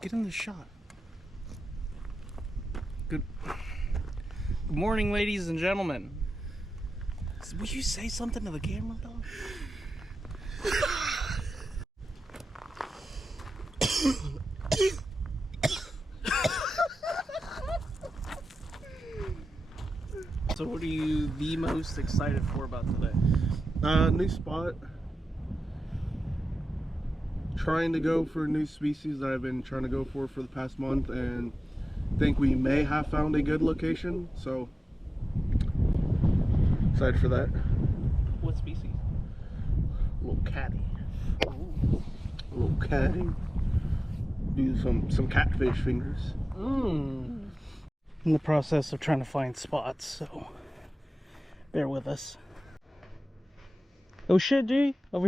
Get in the shot. Good morning, ladies and gentlemen. Will you say something to the camera, dog? So what are you the most excited for about today? New spot. Trying to go for a new species that I've been trying to go for the past month, and think we may have found a good location, so excited for that. What species? A little catty. Ooh. A little catty. Do some catfish fingers. In the process of trying to find spots, so bear with us. Oh shit, G, over